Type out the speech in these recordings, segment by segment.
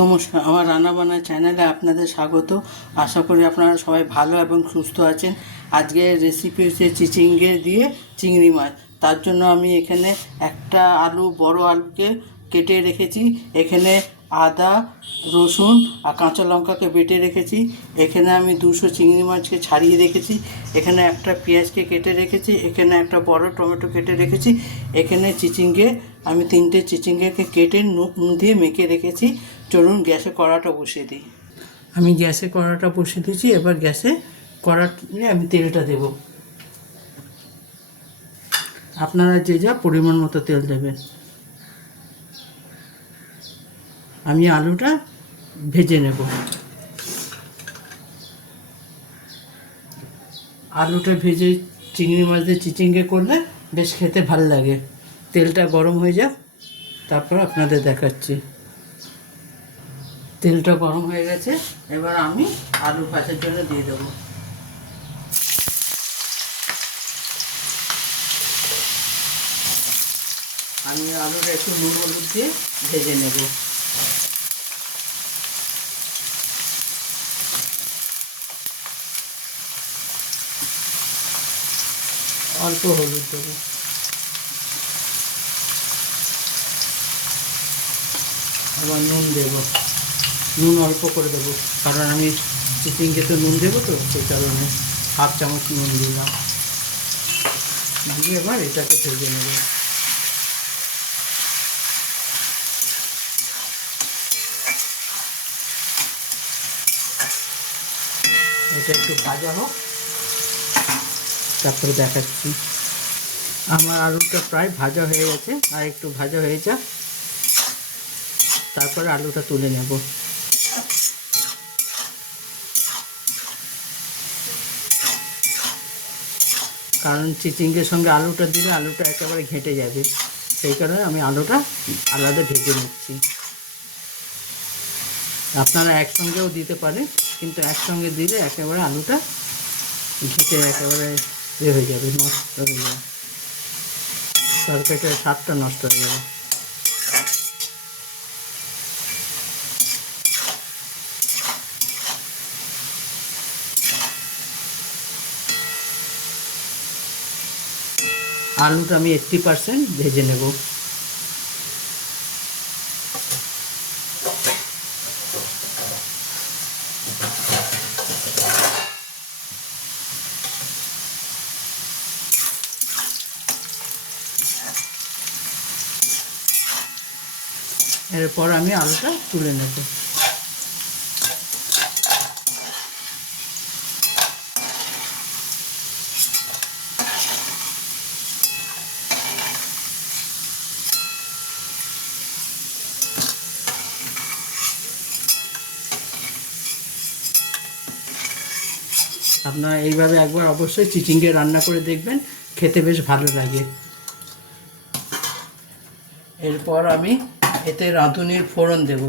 নমস্কার, আমার রান্নাবান্না চ্যানেলে আপনাদের স্বাগত। আশা করি আপনারা সবাই ভালো এবং সুস্থ আছেন। আজকের রেসিপি হচ্ছে চিচিঙ্গে দিয়ে চিংড়ি মাছ। তার জন্য আমি এখানে একটা বড় আলুকে কেটে রেখেছি। এখানে আদা, রসুন আর কাঁচা লঙ্কাকে বেটে রেখেছি। এখানে আমি 200 চিংড়ি মাছকে ছাড়িয়ে রেখেছি। এখানে একটা পেঁয়াজকে কেটে রেখেছি। এখানে একটা বড় টমেটো কেটে রেখেছি। এখানে চিচিঙ্গে আমি 3টে চিচিঙ্গেকে কেটে নুন দিয়ে মেখে রেখেছি। চলুন গ্যাসে কড়াটা বসিয়ে দিই। আমি গ্যাসে কড়াটা বসিয়ে দিয়েছি। এবার গ্যাসে কড়াতে আমি তেলটা দেব। আপনারা যে যা পরিমাণ মতো তেল দেবেন। আমি আলুটা ভেজে নেব। আলুটা ভেজে চিংড়ি মাছ দিয়ে চিচিঙ্গে করলে বেশ খেতে ভাল লাগে। তেলটা গরম হয়ে যাক, তারপর আপনাদের দেখাচ্ছি। তেলটা গরম হয়ে গেছে। এবার আমি আলু ভাজার জন্য দিয়ে দেবো। আমি আলুটা একটু নুন হলুদ দিয়ে ভেজে নেব। অল্প হলুদ দেবো। আবার নুন দেবো। নুন অল্প করে দেবো, কারণ আমি চিচিঙ্গে তো নুন দেবো, তো সেই কারণে হাফ চামচ নুন দিলাম। দিয়ে এবার এটাকে ভেজে নেব। এটা একটু ভাজা হোক, তারপরে দেখাচ্ছি। আমার আলুটা প্রায় ভাজা হয়ে গেছে, আর একটু ভাজা হয়ে যাক, তারপরে আলুটা তুলে নেব। কারণ চিচিঙ্গের সঙ্গে আলুটা দিলে আলুটা একেবারে ঘেঁটে যাবে, সেই কারণে আমি আলুটা আলাদা ভেজে নিচ্ছি। আপনারা একসঙ্গেও দিতে পারেন, কিন্তু একসঙ্গে দিলে একেবারে আলুটা ঘেঁটে একেবারে হয়ে যাবে, নষ্ট হয়ে যাবে, তরকারিটার স্বাদটা নষ্ট হয়ে যাবে। আলুটা আমি 80% ভেজে নেব। এরপর আমি আলুটা তুলে নেব। আপনারা এইভাবে একবার অবশ্যই চিচিঙ্গে রান্না করে দেখবেন, খেতে বেশ ভালো লাগে। এরপর আমি এতে রাঁধুনির ফোড়ন দেব।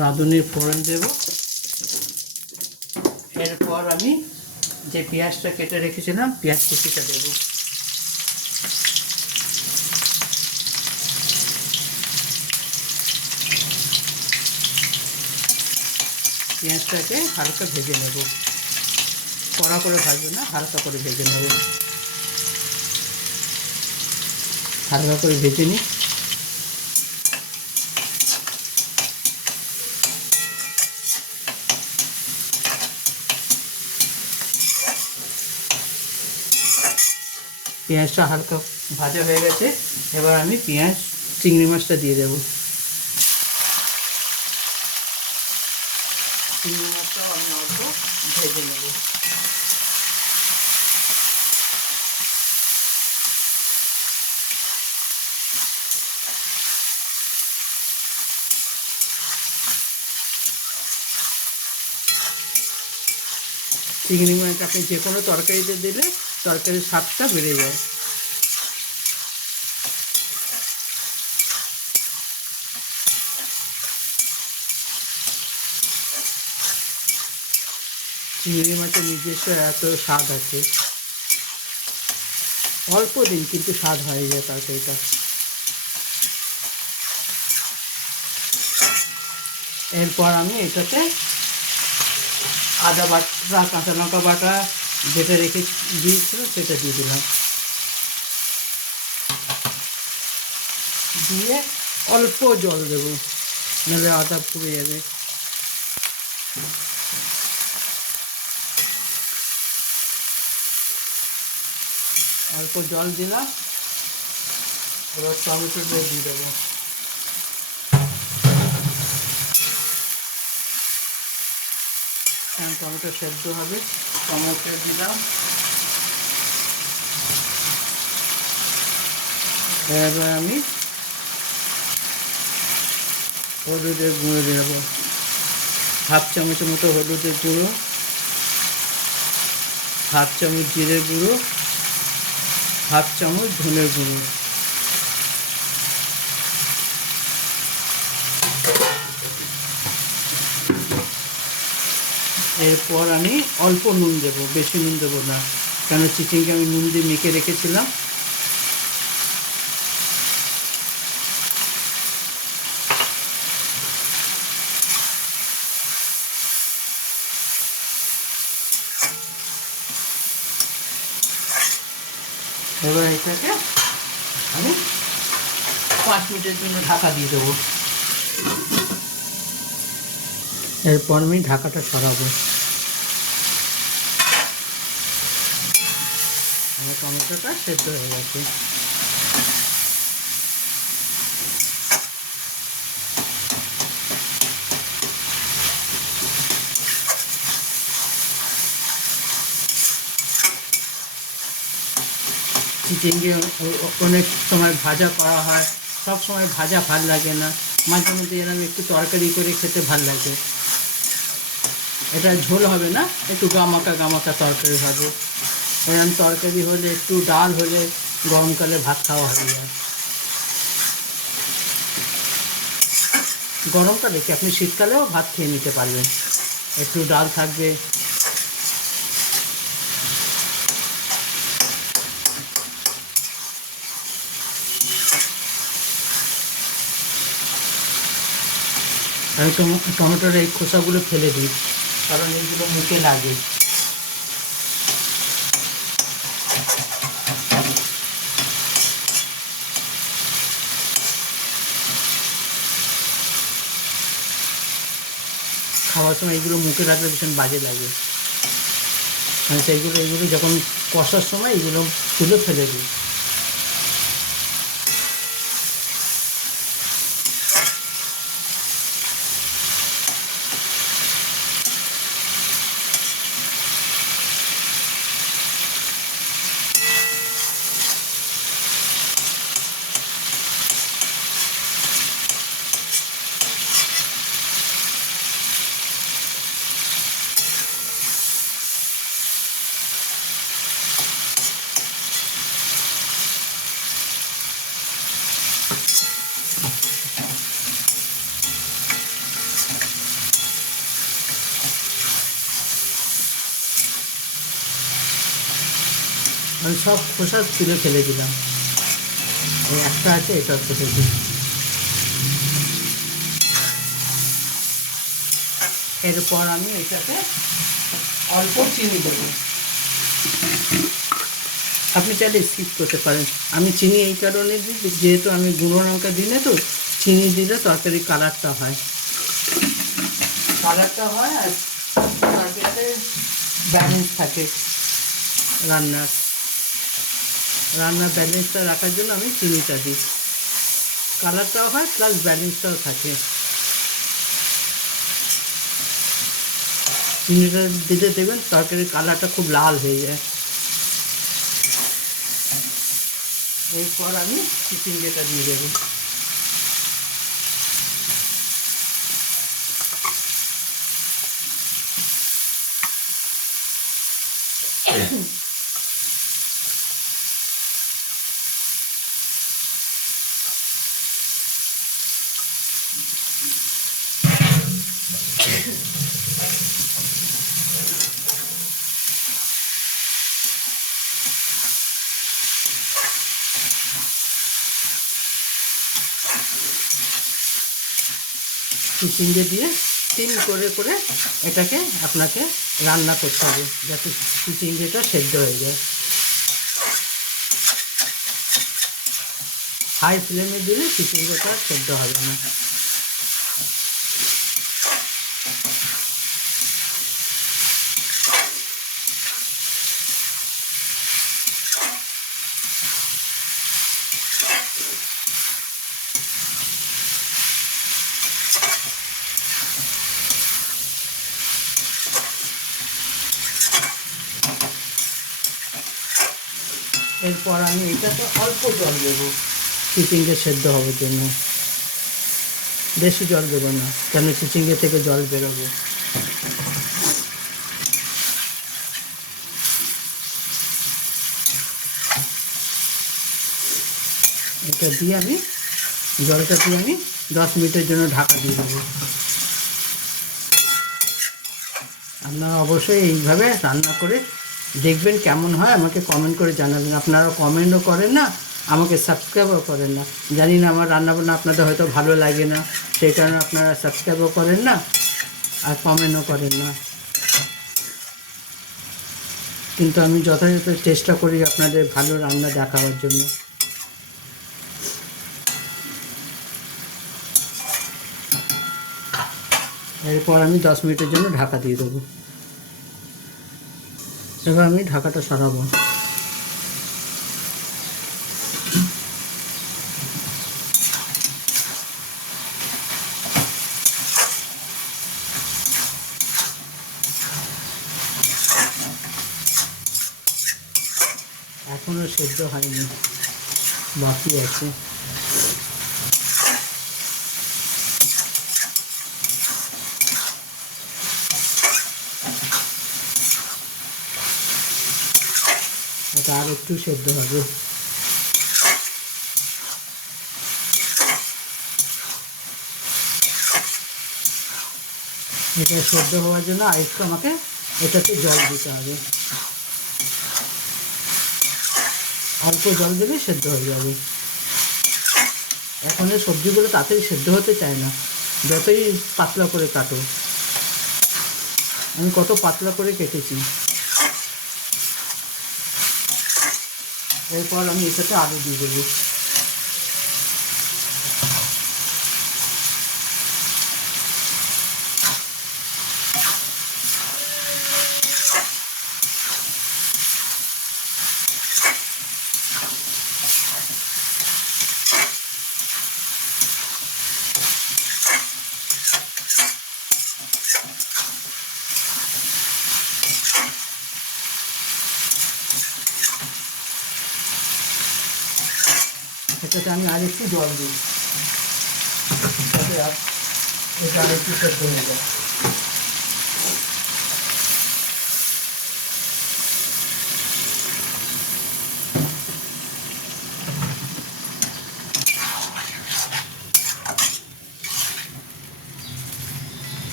রাঁধুনির ফোড়ন দেব। এরপর আমি যে পেঁয়াজটা কেটে রেখেছিলাম, পেঁয়াজ কুচিটা দেব। পেঁয়াজটাকে হালকা ভেজে নেব, কড়া করে ভাজবো না, হালকা করে ভেজে নেব। হালকা করে ভেজে নিই। পেঁয়াজটা হালকা ভাজা হয়ে গেছে। এবার আমি চিংড়ি মাছটা দিয়ে দেব। চিংড়ি মাছটাও আমি অল্প ভেজে নেব। চিংড়ি মাছ আপনি যে কোনো তরকারিতে দিলে তরকারির স্বাদটা বেড়ে যায়। চিংড়ি মাছের নিজস্ব এত স্বাদ আছে, অল্প দিন কিন্তু স্বাদ হয়ে যায় তরকারিটা। এরপর আমি এটাতে আদা বাটা, কাঁচা লঙ্কা বাটা যেটা রেখে দিয়েছিল সেটা দিয়ে দিলাম, দিয়ে অল্প জল দেবো, নাহলে আদা পুড়ে যাবে। অল্প জল দিলাম, এবার টমেটোটা দিয়ে দেবো। টমেটো সেদ্ধ হবে, টমেটো দিলাম। এবার আমি হলুদের গুঁড়ো দিয়ে দেবো, হাফ চামচের মতো হলুদের গুঁড়ো, হাফ চামচ জিরে গুঁড়ো, হাফ চামচ ধনের গুঁড়ো। এরপর আমি অল্প নুন দেবো, বেশি নুন দেবো না, কেন চিকেনকে আমি নুন দিয়ে মেখে রেখেছিলাম। এবার এটাকে আমি 5 মিনিটের জন্য ঢাকা দিয়ে দেবো। এরপর আমি ঢাকাটা সরাবো। আমার টমেটোটা সেদ্ধ হয়ে গেছে। চিকেনকে অনেক সময় ভাজা করা হয়, সব সময় ভাজা ভাল লাগে না, মাঝে মধ্যে এরকম একটু তরকারি করে খেতে ভাল লাগে। এটা ঝোল হবে না, একটু গামাকা গামাকা তরকারি হবে। এরকম তরকারি হলে, একটু ডাল হলে গরমকালে ভাত খাওয়া হয়ে যায়। গরমকালে কি, আপনি শীতকালেও ভাত খেয়ে নিতে পারবেন, একটু ডাল থাকবে। আমি টমেটোর এই খোসাগুলো ফেলে দিই, কারণ এইগুলো মুখে লাগে। খাওয়ার সময় এগুলো মুখে রাখলে ভীষণ বাজে লাগে, মানে এগুলো যখন কষার সময় এগুলো তুলে ফেলে দিই। আমি সব খোসা তুলে ফেলে দিলাম, এই একটা আছে, এটা ফেলে দিই। এরপর আমি এটাতে অল্প চিনি দেবো, আপনি চাইলে স্কিপ করতে পারেন। আমি চিনি এই কারণে দিই, যেহেতু আমি গুঁড়ো লঙ্কা দিই না, তো চিনি দিলে তরকারি কালারটা হয়, আর তরকারিতে ব্যালেন্স থাকে। রান্নার ব্যালেন্সটা রাখার জন্য আমি চিনিটা দিই, কালারটাও হয় প্লাস ব্যালেন্সটাও থাকে। চিনিটা দিতে দেবেন, তরকারির কালারটা খুব লাল হয়ে যায়। এরপর আমি চিকেনটা দিয়ে দেবো। চিচিঙ্গে দিয়ে সিম করে করে এটাকে আপনাকে রান্না করতে হবে যাতে চিচিঙ্গেটা সেদ্ধ হয়ে যায়। হাই ফ্লেমে দিলে চিচিঙ্গেটা সেদ্ধ হবে না। এরপর আমি এটাতে অল্প জল দেবো চিচিঙ্গে সেদ্ধ হওয়ার জন্য, বেশি জল দেবো না কেন চিচিঙ্গে থেকে জল বেরোবে। এটা দিয়ে আমি জলটা দিয়ে আমি 10 মিনিটের জন্য ঢাকা দিয়ে দেবো। আপনারা অবশ্যই এইভাবে রান্না করে দেখবেন কেমন হয়, আমাকে কমেন্ট করে জানাবেন। আপনারা কমেন্টও করেন না, আমাকে সাবস্ক্রাইবও করেন না। জানি না আমার রান্নাবান্না আপনাদের হয়তো ভালো লাগে না, সেই কারণে আপনারা সাবস্ক্রাইবও করেন না আর কমেন্টও করেন না, কিন্তু আমি যথাযথ চেষ্টা করি আপনাদের ভালো রান্না দেখাবার জন্য। এরপর আমি 10 মিনিটের জন্য ঢাকা দিয়ে দেবো। এবার আমি ঢাকাটা সরাবো। এখনো সেদ্ধ হয়নি, বাকি আছে। এটা আর একটু সেদ্ধ হবে। এটা সেদ্ধ হওয়ার জন্য আরেকটু আমাকে এটাতে জল দিতে হবে। অল্প জল দিলে সেদ্ধ হয়ে যাবে। এখন এই সবজিগুলো তাড়াতাড়ি সেদ্ধ হতে চায় না, যতই পাতলা করে কাটো। আমি কত পাতলা করে কেটেছি। এরপর আমি এটাতে আলু দিয়ে দেবো। এটাতে আমি আর একটু জল দিই যাতে এটা আর একটু সেদ্ধ হয়ে যায়।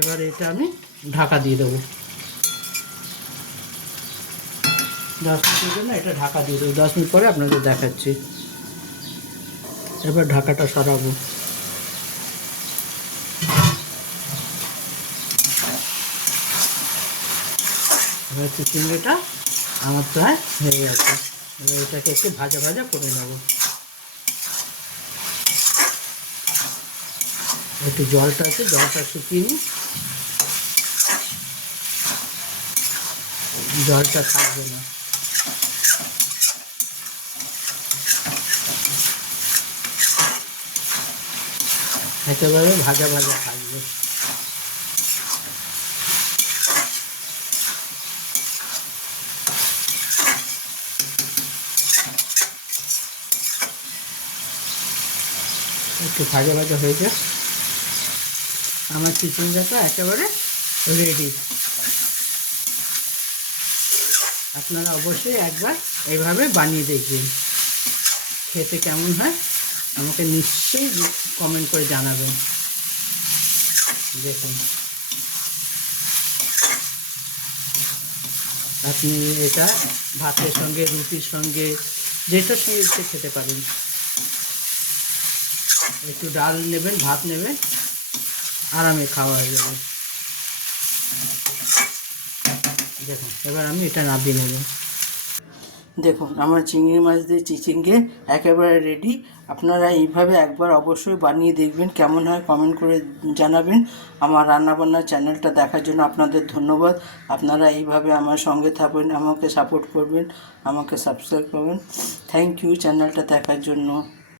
এবার এটা আমি ঢাকা দিয়ে দেবো 10 মিনিটের জন্য। এটা ঢাকা দিয়ে দেবো, 10 মিনিট পরে আপনাদের দেখাচ্ছি। এবার ঢাকাটা সরাবো। এবার চিচিঙ্গাটা আমার প্রায় হয়ে গেছে। এবার এটাকে একটু ভাজা ভাজা করে নেব। একটু জলটা আছে, জলটা শুকিয়ে নিই, জলটা থাকবে না। একেবারে ভাজা ভাজা থাকবে। একটু ভাজা ভাজা হয়ে যায়। আমার চিচিঙ্গাটা একেবারে রেডি। আপনারা অবশ্যই একবার এইভাবে বানিয়ে দেখবেন, খেতে কেমন হয় আমাকে নিশ্চয়ই কমেন্ট করে জানাবেন। দেখুন আপনি এটা ভাতের সঙ্গে, রুটির সঙ্গে, যেটার সঙ্গে ইচ্ছে খেতে পারেন। একটু ডাল নেবেন, ভাত নেবেন, আরামে খাওয়া হয়ে যাবে। দেখুন, এবার আমি এটা নামিয়ে নেব। দেখুন, আমার চিংড়ি মাছ দিয়ে চিচিঙ্গে একেবারে রেডি। আপনারা এইভাবে একবার অবশ্যই বানিয়ে দেখবেন, কেমন হয় কমেন্ট করে জানাবেন। আমার রান্নাবান্না চ্যানেলটা দেখার জন্য আপনাদের ধন্যবাদ। আপনারা এইভাবে আমার সঙ্গে থাকবেন, আমাকে সাপোর্ট করবেন, আমাকে সাবস্ক্রাইব করবেন। থ্যাংক ইউ চ্যানেলটা দেখার জন্য।